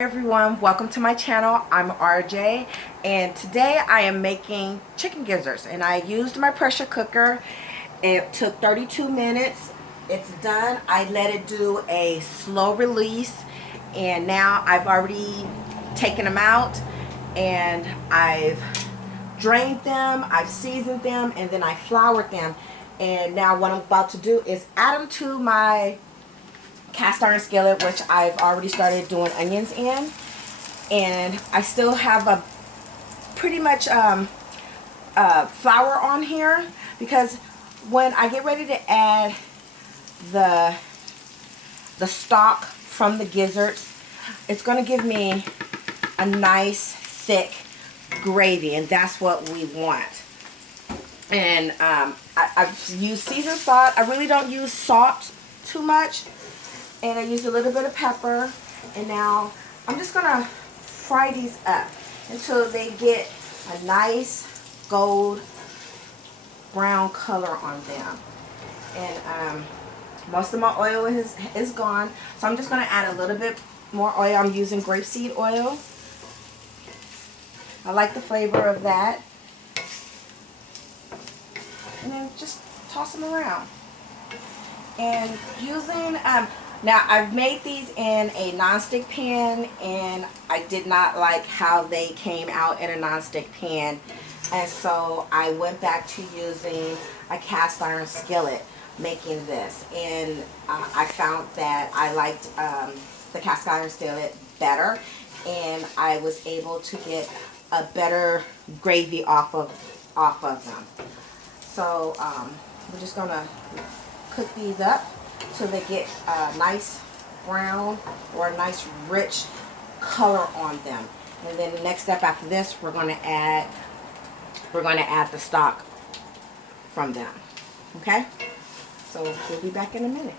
Everyone, welcome to my channel. I'm RJ and today I am making chicken gizzards and I used my pressure cooker. It took 32 minutes. It's done. I let it do a slow release and now I've already taken them out and I've drained them, I've seasoned them, and then I floured them. And now what I'm about to do is add them to my cast iron skillet, which I've already started doing onions in, and I still have a pretty much flour on here because when I get ready to add the stock from the gizzards, it's going to give me a nice thick gravy, and that's what we want. And I've used seasoned salt. I really don't use salt too much. And I used a little bit of pepper, and now I'm just gonna fry these up until they get a nice gold brown color on them. And most of my oil is gone, so I'm just gonna add a little bit more oil. I'm using grapeseed oil. I like the flavor of that. And then just toss them around. And using now I've made these in a nonstick pan, and I did not like how they came out in a nonstick pan, and so I went back to using a cast iron skillet making this, and I found that I liked the cast iron skillet better, and I was able to get a better gravy off of them. So we're just gonna cook these up so they get a nice brown or a nice rich color on them. And then the next step after this, we're going to add the stock from them. Okay? So we'll be back in a minute.